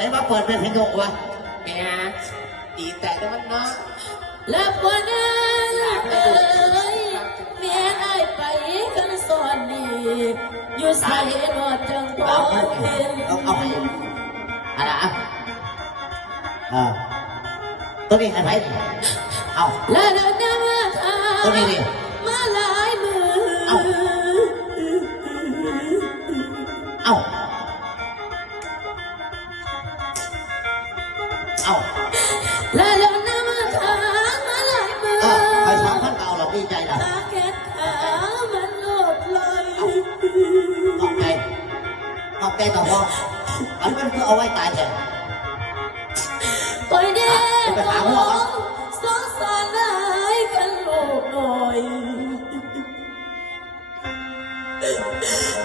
ไหนมาเปิดเป็นเพลงโยกวะแม่ดีแต่ด้วยเนาะและปวดเอ้ยเมียได้ไปกันสอนดีอยู่ใส่นอดจังพอเป็นเอาไปอะไรตัวนี้ให้ไปเอาและเดินหน้ามาทาตัวนี้ดิมาหลายมือเอาและเดินหน้ามาทามาหลายมือใครทำท่านเก่าเราดีใจนะขาแกะขามันโลดเลยขอบใจต่อพ่ออันนั้นคือเอาไว้ตายแทนคอยเด็กน้องสงสารนายกันลูกหน่อย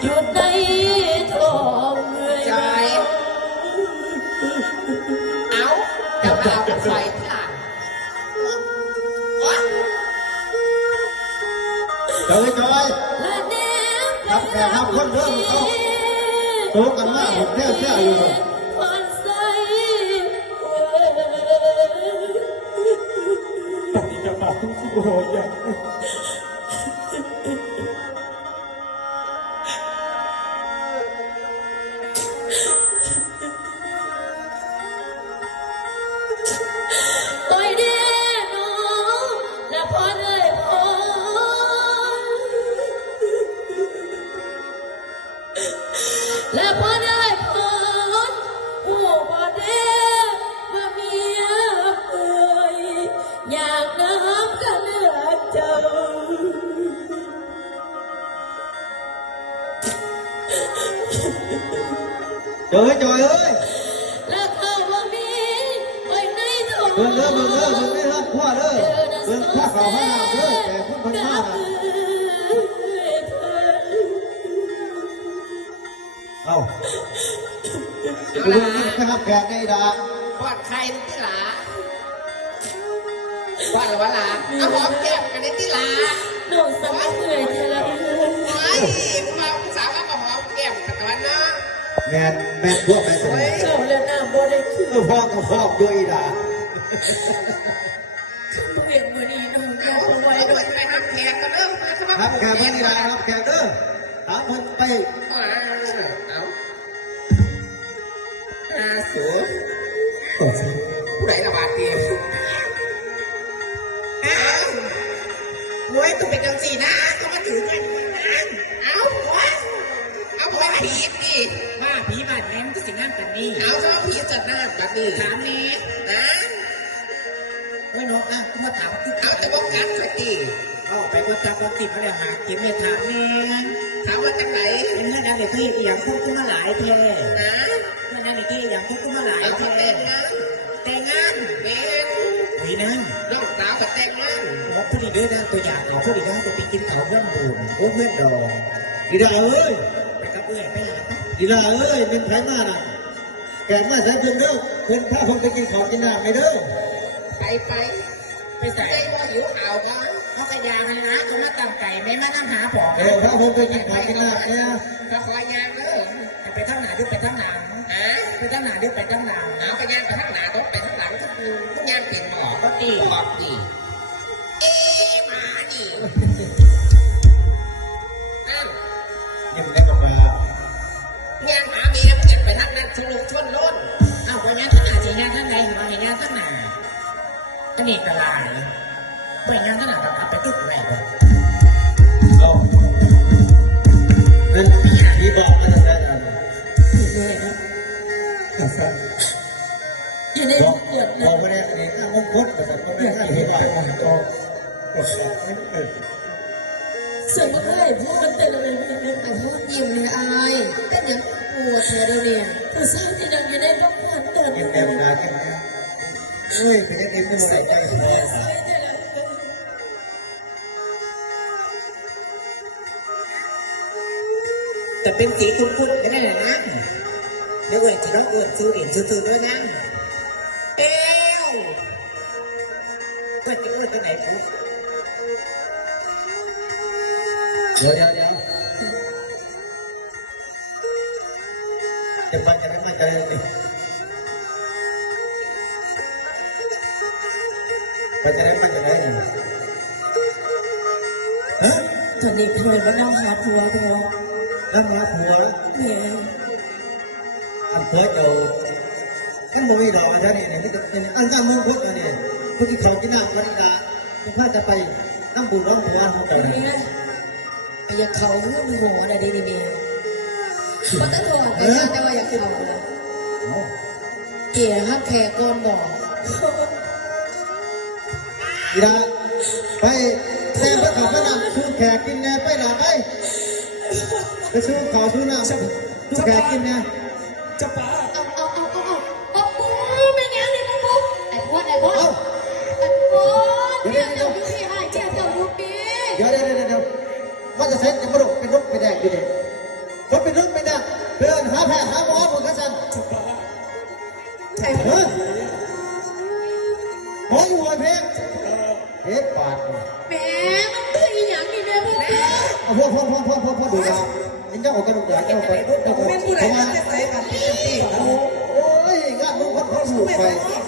อยู่ในท้องใจเอาแต่ว่าเอาไฟถ่านจอยครับแกครับคนเริ่มเขาโตกันมากผมเที่ยวอยู่จะมาทุกสิ่งโหดอย่างต่อยเด้น้องและพอเลยพอและพอได้พอหัวพอเด้มาเมียเอ่ยอยากน้ำกันเลือดเจ้าจอยเอ้ยแล้วเขาว่ามีไว้ในท้องเบิ่งไม่รักพ่อเด้อเบิ่งข้าเขาให้เราเด้อแต่พุ่งพันมากเอาดูนะครับแขกในดาปอดใครที่หลาว่าหรือว่าหลาเอาหอมแก้มกันในที่หลาหนูสมัยเหนื่อยเท่าไรไอ้มาสาวมาหอมแก้มกันวันนะแม่พวกแม่สมัยเจ้าเล่นน้ำบ่ได้คือพ่อกับพ่อด้วยดาเวียนมือนี้ดูแกคนไว้ด้วยไปทำแขกกันเด้อทำแขกไม่ได้ครับแขกเด้อถามคนไปเอาสูผู้ใดระบาดเตียงโว้ยต้องเป็นจังสีนะต้องมาถือกันเอาไปผีดิว่าผีบาดแม่มันจะสิงานกันนี่เอาชอบผีจัดหน้ากันนี่ถามนี้นะว่านกอ่ะก็มาถามที่เอาแต่บอกกันสักทีเอาไปก็จับบอกติดมาแล้วหากินไม่ถามนี่ถามว่าจังไหนเป็นท่านอะไรที่อย่างพวกก็มาหลายแท้นะท่านอะไรที่อย่างพวกก็มาหลายแท้แต่งงานเป็นวีนั่นน้องสาวกับแต่งงานผู้ดีด้วยนะตัวอย่างของผู้ดีนะจะไปกินเขาเพื่อนบุญเพื่อนดองดีดาเอ้ยไปกับเพื่อนไปหาดีดาเอ้ยเป็นใครมาน่ะแกมาใส่เพื่อนเด้อเพื่อนพาผมไปกินข้าวกินน้ำไปเด้อไปใส่ว่าหิวข่าวกันเขาขยาเลยนะเขามาตั้งไก่ไม่มานั่งหาผอถ้าผมไปกินข้าวกินน้ำเนี่ยถ้าคอยยางเลยไปทั้งหน้าด้วยไปทั้งหลังไปทั้งหน้าด้วยไปทั้งหลังเอาไปยางไปทั้งหน้าต้องไปทั้งหลังก็คือยางเปลี่ยนหมอก็ดีบอกดีหมาดิยังได้กับไปยางหาเมียมันจะไปทั้งนั้นชวนล้นเอาไปยางทั้งหน้าจีนยางทั้งไหนหัวเห็นยางทั้งหน้าก็นี่กระลาไปยางทั้งหน้าต้องไปตึกแหวนเอาเป็นผีบอกกันอะไรกันเลยครับยังได้เกิดเลยบอกว่าเนี่ยนี่ถ้ามันพุทธแต่ผมไม่ได้เห็นอะไรก็เสร็จแล้วพูดกันเต็มเลยเอาพูดยิ้มเลยอายแต่ยังปวดเธอเดียวผู้สาวที่นั่งอยู่ในบ้านเกิดเต็มนะเฮ้ยเป็นยังไงไม่ใส่ใจแต่เป็นสีคุ้นๆก็ได้นะเดี๋ยวจะต้องอวดซื้อเหรียญซื้อด้วยนะเอ้วก็จะอวดไปไหนปุ๊บเดี๋ยวจะไปจะไม่มาเจอเลย ไปจะได้มันจะได้เนี่ยฮะ ตอนนี้เพื่อนมานั่งหาผัวเดียว แล้วมาผัว แม่ อันเพิร์ดเราขึ้นลงอีดอกอะไรเนี่ยนี่อันการเมืองพุทธเนี่ยพุทธิเขาที่หน้าบริการทุกท่านจะไปน้ำบุญร้องเพลงเข้าไป แม่ไปอยากเขาเรื่องหัวอะไรดีๆแม่มันก็โทรไปแต่ว่าอยากเขาแล้วเกี่ยฮักแขกก่อนบอก อีดาไปแซ่บไปขับไปนำชูแขกกินแน่ไปหนาไปชูขอชูน้ำชูแขกกินแน่ จะป้า เอาเป็นยังไงปุ๊บไอ้พวดไอ้พวดเที่ยวเจ้าพี่ไอ้เที่ยวเจ้าลูกพี่ เดี๋ยวว่าจะเซ็ตจะมาดุเป็นรถไปแดกอยู่ดิคนเป็นรถไปแดกเดินหาแพทย์หาหมอผมก็สั่น จะป้า ไอ้พ เฮ้ วย หมออยู่หัวเพชรเพชรบาด แม่มันคืออีหยังนี่แม่พวก พ่อดูแล้วนี่เจ้าออกกระดูกใหญ่เจ้าไป เป็นผู้ใดก็จะใส่กันเป็นจังซี่ โอ้ยงานลูกคนเขาสูบไป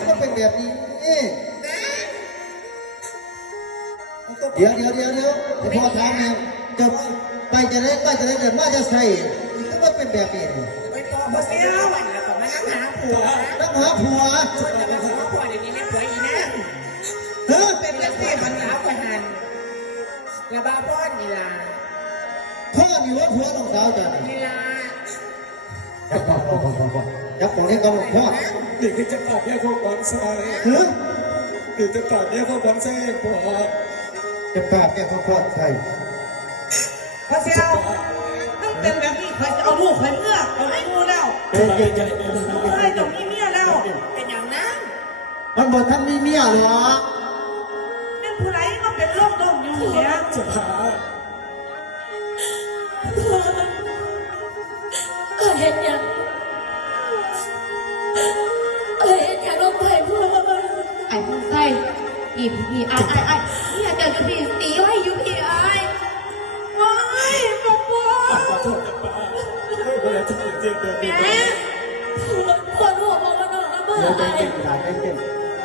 ก็เป็นแบบนี้เดี๋ยวพ่อถามเนี่ยจะไปจะได้ก็จะได้แต่ว่าจะใส่ก็เป็นแบบนี้ ไปต่อบ่เสียวแล้วก็มานั่งหาผัว ต้องหาผัว ช่วยกันมาหาผัวอย่างนี้เรียกผัวอีนั่ง เฮ้ย เป็นจังซี่มันหนาวกว่าหันระบาบ้อนนี่ล่ะ พ่อมีว่าผัวต้องสาวจ้ะ นี่ล่ะ จับผมให้กำลังพ่อ เด็กจะกลับเนี่ยเขาบอลใส่ เฮ้ย เด็กจะกลับเนี่ยเขาบอลใส่ผัว จะกล้าแก้พ่อใส่ พอเสียวต้องเป็นแบบนี้คอยจะเอาลูกคอยเมื่อเอาให้งูแล้ว เฮ้ย คอยต้องมีเมียแล้วเป็นอย่างนั้น มันบอกท่านมีเมียเหรอ เป็นผู้ไรก็เป็นโรคดมอยู่เนี่ย จะพา เห็นยังเห็นยังลงไปพวกไอ้พวกไส้อีพี่ไอ้นี่อยากจะพี่ตีไว้อยู่พี่ไอ้ว้ายป๊าป๊า ขอโทษนะป้าไม่เป็นไรที่เจ็บแบบนี้ แม่ปวดหัวบอกว่าน้องระเบิด เดี๋ยว ไอ้ เก่งหลานเก่ง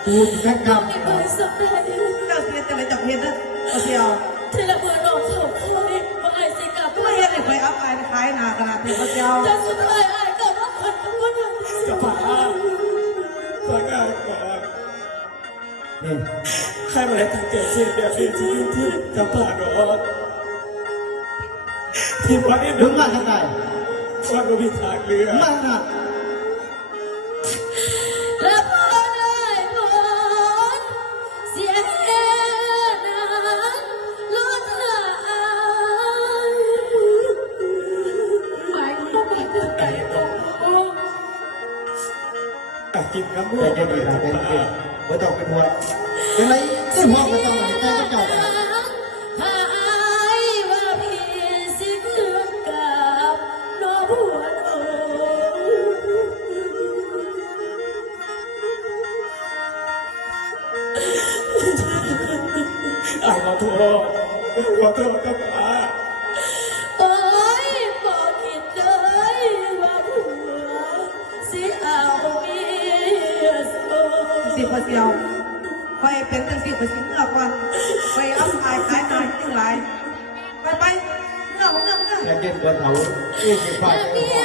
กูแค่ก น้องไม่เคยสำเร็จ เจ้าเสียจะไปจับเห็ดนะพอเสียว ที่ระเบิดน้องเขาคอยว่าไอ้สิกับ ตัวเห็ดเนี่ยคอยอัพไปขายหนาขนาดนี้พอเสียว จะสุดท้ายไอ้ก็ต้องคนตัวนั้น จะพาสักการก่อน ำนี่ ให้มาแล้วที่เกิดเจ็บแบบนี้ที่จะพาก่อนที่วันนี้ ดึงมาทางไหน วันนี้ทางเรือ มาทาง และพอได้ผลเสียนั้นลดหายหมายความว่าจะไปตรง กินน้ำ ใจ มัน เย็นๆนะใจเย็นๆไม่ต้องเป็นห่วงยังไงที่พ่อก็ต้องให้ใจก็เจ้าไป หายว่าพี่สิเกือบกับน้องหัวโต ขอโทษกับป้า โอ้ยบอกคิดเลยว่าผัวสิเอาเมียโซ สิพอเสียวคอยเป็นจังสิคอยสิเมื่อก่อนคอยอัพไปขายหนาที่หลายไปเมื่อ ใจเย็นเกินเขาเอ๊ะเก็บผ้า เมีย